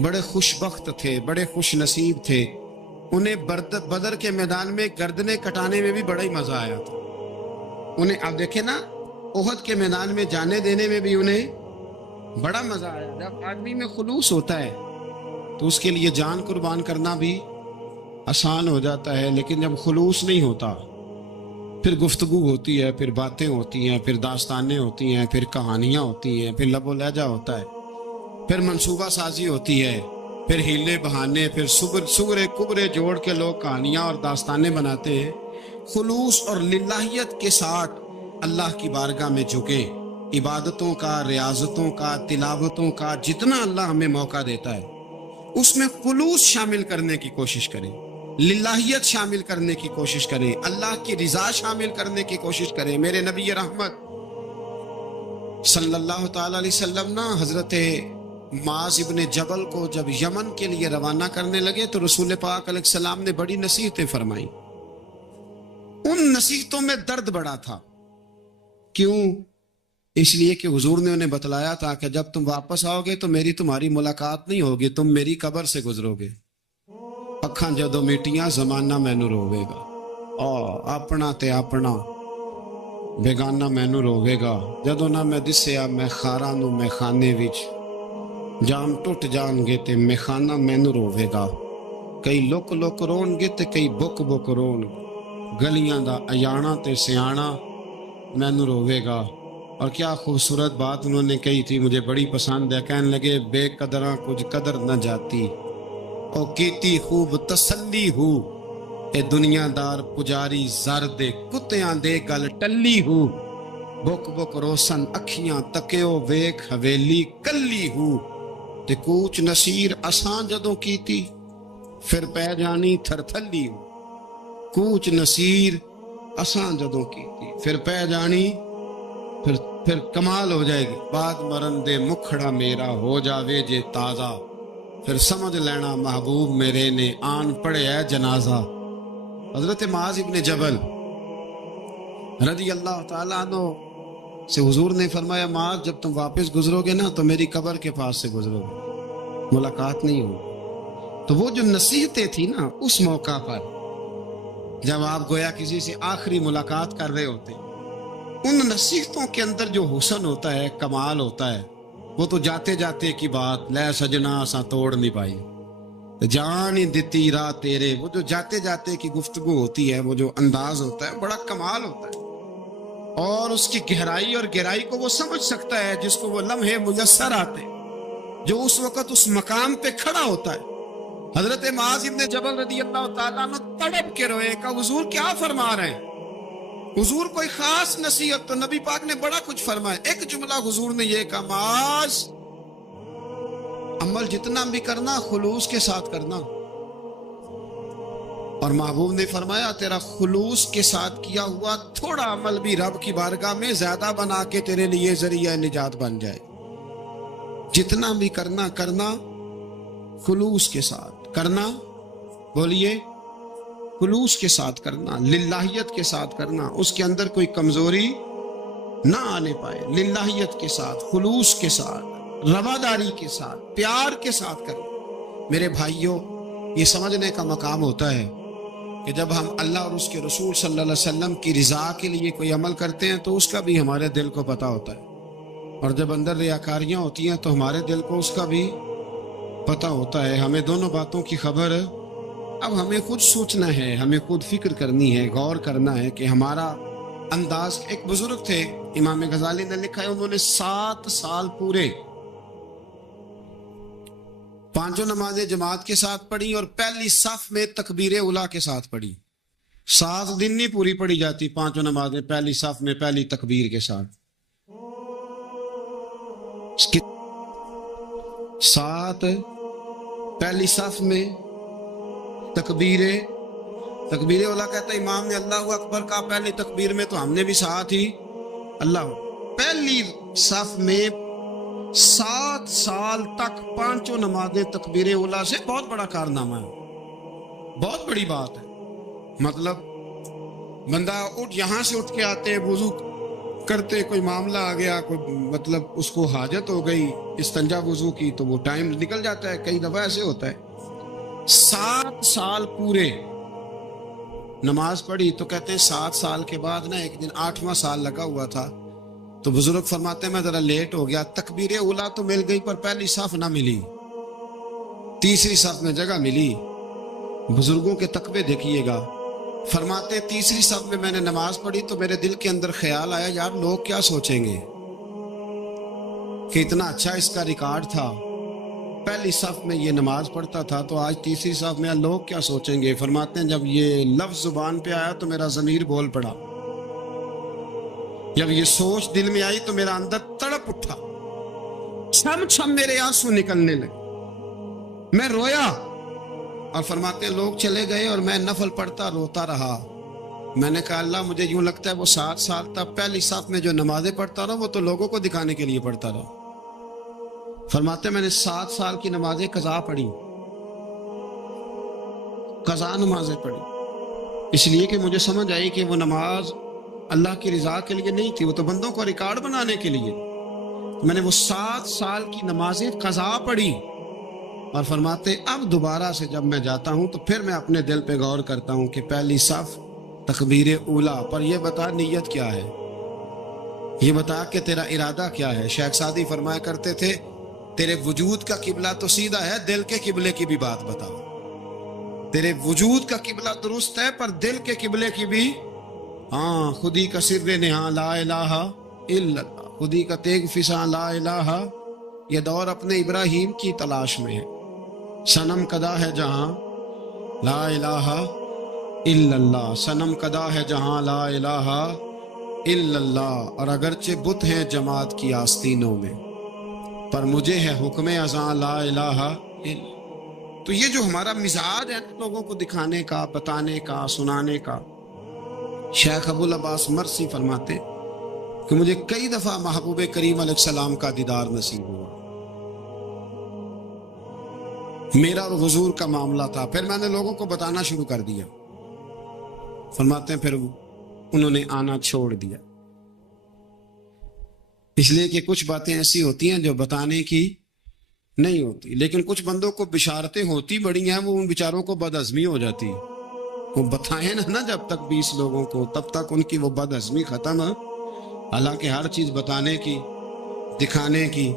بڑے خوش بخت تھے، بڑے خوش نصیب تھے، انہیں بدر کے میدان میں گردنیں کٹانے میں بھی بڑا ہی مزہ آیا تھا انہیں. آپ دیکھیں نا، احد کے میدان میں جانے دینے میں بھی انہیں بڑا مزہ آیا. جب آدمی میں خلوص ہوتا ہے تو اس کے لیے جان قربان کرنا بھی آسان ہو جاتا ہے، لیکن جب خلوص نہیں ہوتا پھر گفتگو ہوتی ہے، پھر باتیں ہوتی ہیں، پھر داستانیں ہوتی ہیں، پھر کہانیاں ہوتی ہیں، پھر لب و لہجہ ہوتا ہے، پھر منصوبہ سازی ہوتی ہے، پھر ہیلے بہانے، پھر سگرے کبرے جوڑ کے لوگ کہانیاں اور داستانیں بناتے ہیں. خلوص اور للہیت کے ساتھ اللہ کی بارگاہ میں جھکیں. عبادتوں کا، ریاضتوں کا، تلاوتوں کا جتنا اللہ ہمیں موقع دیتا ہے اس میں خلوص شامل کرنے کی کوشش کریں، للہیت شامل کرنے کی کوشش کریں، اللہ کی رضا شامل کرنے کی کوشش کریں. میرے نبی رحمت صلی اللہ تعالی علیہ وسلم نا حضرت معاذ ابن جبل کو جب یمن کے لیے روانہ کرنے لگے تو رسول پاک علیہ السلام نے بڑی نصیحتیں فرمائیں. ان نصیحتوں میں درد بڑا تھا. کیوں؟ اس لیے کہ حضور نے انہیں بتلایا تھا کہ جب تم واپس آؤ گے تو میری تمہاری ملاقات نہیں ہوگی، تم میری قبر سے گزرو گے. اکھاں جدو میٹیاں زمانہ مینوں روے گا، اپنا تے اپنا بیگانہ مینوں روے گا. جدو نہ میں دسیا میں خاراں نوں میں خانے وچ، جام ٹوٹ جان گے تے میں خانہ مینوں روے گا. کئی لک لک رون گے تے کئی بک بک رون، گلیاں دا ایانا تے سیانا مینوں روے گا. اور کیا خوبصورت بات انہوں نے کہی تھی، مجھے بڑی پسند ہے. کہنے لگے بے قدراں کچھ قدر نہ جاتی، او کیتی خوب تسلی ہو، اے دنیا دار پجاری زر دے کتیاں دے گل ٹلی ہو. بک بک روسن اکھیاں تکیو ویکھ حویلی کلی ہو. تے کوچ نصیر اساں جدوں کیتی پھر پہ جانی تھر تھلی ہو. کوچ نصیر اساں جدوں کیتی پھر پہ جانی، پھر کمال ہو جائے گی. بعد مرن دے مکھڑا میرا ہو جاوے جے تازہ، پھر سمجھ لینا محبوب میرے نے آن پڑے ہے جنازہ. حضرت معاذ ابن جبل رضی اللہ تعالیٰ عنہ سے حضور نے فرمایا، معاذ جب تم واپس گزرو گے نا تو میری قبر کے پاس سے گزرو گے، ملاقات نہیں ہوگی. تو وہ جو نصیحتیں تھی نا اس موقع پر جب آپ گویا کسی سے آخری ملاقات کر رہے ہوتے، ان نصیحتوں کے اندر جو حسن ہوتا ہے، کمال ہوتا ہے، وہ تو جاتے جاتے کی بات لے سجنا سا توڑ نہیں پائی، جان ہی دتی راہ تیرے، وہ جو جاتے جاتے کی گفتگو ہوتی ہے، وہ جو انداز ہوتا ہے بڑا کمال ہوتا ہے. اور اس کی گہرائی اور گہرائی کو وہ سمجھ سکتا ہے جس کو وہ لمحے میسر آتے، جو اس وقت اس مقام پہ کھڑا ہوتا ہے. حضرت معاذ ابن جبل رضی اللہ تعالیٰ عنہ تڑپ کے روئے کہ حضور کیا فرما رہے ہیں. حضور کوئی خاص نصیحت تو نبی پاک نے بڑا کچھ فرمایا. ایک جملہ حضور نے یہ کہا، معاذ عمل جتنا بھی کرنا خلوص کے ساتھ کرنا. اور محبوب نے فرمایا تیرا خلوص کے ساتھ کیا ہوا تھوڑا عمل بھی رب کی بارگاہ میں زیادہ بنا کے تیرے لیے ذریعہ نجات بن جائے. جتنا بھی کرنا خلوص کے ساتھ کرنا. بولیے، خلوص کے ساتھ کرنا، للہیت کے ساتھ کرنا، اس کے اندر کوئی کمزوری نہ آنے پائے. للہیت کے ساتھ، خلوص کے ساتھ، رواداری کے ساتھ، پیار کے ساتھ کرنا. میرے بھائیوں، یہ سمجھنے کا مقام ہوتا ہے کہ جب ہم اللہ اور اس کے رسول صلی اللہ علیہ وسلم کی رضا کے لیے کوئی عمل کرتے ہیں تو اس کا بھی ہمارے دل کو پتہ ہوتا ہے، اور جب اندر ریاکاریاں ہوتی ہیں تو ہمارے دل کو اس کا بھی پتہ ہوتا ہے. ہمیں دونوں باتوں کی خبر اب ہمیں خود سوچنا ہے، ہمیں خود فکر کرنی ہے، غور کرنا ہے کہ ہمارا انداز. ایک بزرگ تھے امام غزالی نے لکھا ہے، انہوں نے 7 سال پورے پانچوں نمازیں جماعت کے ساتھ پڑھی اور پہلی صف میں تکبیر اولیٰ کے ساتھ پڑھی. 7 دن نہیں پوری پڑھی جاتی پانچوں نمازیں پہلی صف میں پہلی تکبیر کے ساتھ. 7 پہلی صف میں تکبیر اولیٰ کہتا ہے امام نے اللہ اکبر کہا پہلی تکبیر میں تو ہم نے بھی ساتھ ہی اللہ. پہلی صف میں 7 سال تک پانچوں نمازیں تکبیر اولیٰ سے بہت بڑا کارنامہ ہے، بہت بڑی بات ہے. مطلب بندہ یہاں سے اٹھ کے آتے وضو کرتے کوئی معاملہ آ گیا، کوئی مطلب اس کو حاجت ہو گئی استنجا وضو کی، تو وہ ٹائم نکل جاتا ہے. کئی دفعہ ایسے ہوتا ہے. 7 سال پورے نماز پڑھی تو کہتے ہیں 7 سال کے بعد نا ایک دن 8واں سال لگا ہوا تھا، تو بزرگ فرماتے ہیں میں ذرا لیٹ ہو گیا، تکبیر اولا تو مل گئی پر پہلی صف نہ ملی، تیسری صف میں جگہ ملی. بزرگوں کے تقوی دیکھیے گا. فرماتے تیسری صف میں نے نماز پڑھی تو میرے دل کے اندر خیال آیا یار لوگ کیا سوچیں گے کہ اتنا اچھا اس کا ریکارڈ تھا، پہلی صف میں یہ نماز پڑھتا تھا تو آج تیسری صف میں لوگ کیا سوچیں گے. فرماتے ہیں جب یہ لفظ زبان پہ آیا تو میرا ضمیر بول پڑا، جب یہ سوچ دل میں آئی تو میرا اندر تڑپ اٹھا، چھم چھم میرے آنسو نکلنے لگے، میں رویا. اور فرماتے ہیں لوگ چلے گئے اور میں نفل پڑھتا روتا رہا. میں نے کہا اللہ مجھے یوں لگتا ہے وہ 7 سال تک پہلی صف میں جو نمازیں پڑھتا رہا وہ تو لوگوں کو دکھانے کے لیے پڑھتا رہا. فرماتے ہیں میں نے 7 سال کی نمازیں قضا پڑھی، قضا نمازیں پڑھی، اس لیے کہ مجھے سمجھ آئی کہ وہ نماز اللہ کی رضا کے لیے نہیں تھی، وہ تو بندوں کو ریکارڈ بنانے کے لیے. میں نے وہ 7 سال کی نمازیں قضا پڑھی. اور فرماتے اب دوبارہ سے جب میں جاتا ہوں تو پھر میں اپنے دل پہ غور کرتا ہوں کہ پہلی صف تکبیر اولا پر یہ بتا نیت کیا ہے، یہ بتا کہ تیرا ارادہ کیا ہے. شیخ سعدی فرمایا کرتے تھے تیرے وجود کا قبلہ تو سیدھا ہے، دل کے قبلے کی بھی بات بتاؤ. تیرے وجود کا قبلہ درست ہے پر دل کے قبلے کی بھی، ہاں خودی کا سر نہاں لا الہ الا اللہ، خودی کا تیغ فساں لا الہ، یہ دور اپنے ابراہیم کی تلاش میں ہے. صنم کدا ہے جہاں لا الہ الا اللہ، صنم کدا ہے جہاں لا الہ الا اللہ. اور اگرچہ بت ہیں جماعت کی آستینوں میں پر مجھے ہے حکم اذاں لا الہ الا. تو یہ جو ہمارا مزاج ہے لوگوں کو دکھانے کا، بتانے کا، سنانے کا. شیخ ابو العباس مرسی فرماتے کہ مجھے کئی دفعہ محبوب کریم علیہ السلام کا دیدار نصیب ہوا. میرا اور حضور کا معاملہ تھا، پھر میں نے لوگوں کو بتانا شروع کر دیا. فرماتے ہیں پھر انہوں نے آنا چھوڑ دیا، اس لیے کہ کچھ باتیں ایسی ہوتی ہیں جو بتانے کی نہیں ہوتی، لیکن کچھ بندوں کو بشارتیں ہوتی بڑی ہیں، وہ ان بیچاروں کو بد ہضمی ہو جاتی. وہ بتائیں نا جب تک 20 لوگوں کو، تب تک ان کی وہ بد ہضمی ختم ہے. حالانکہ ہر چیز بتانے کی، دکھانے کی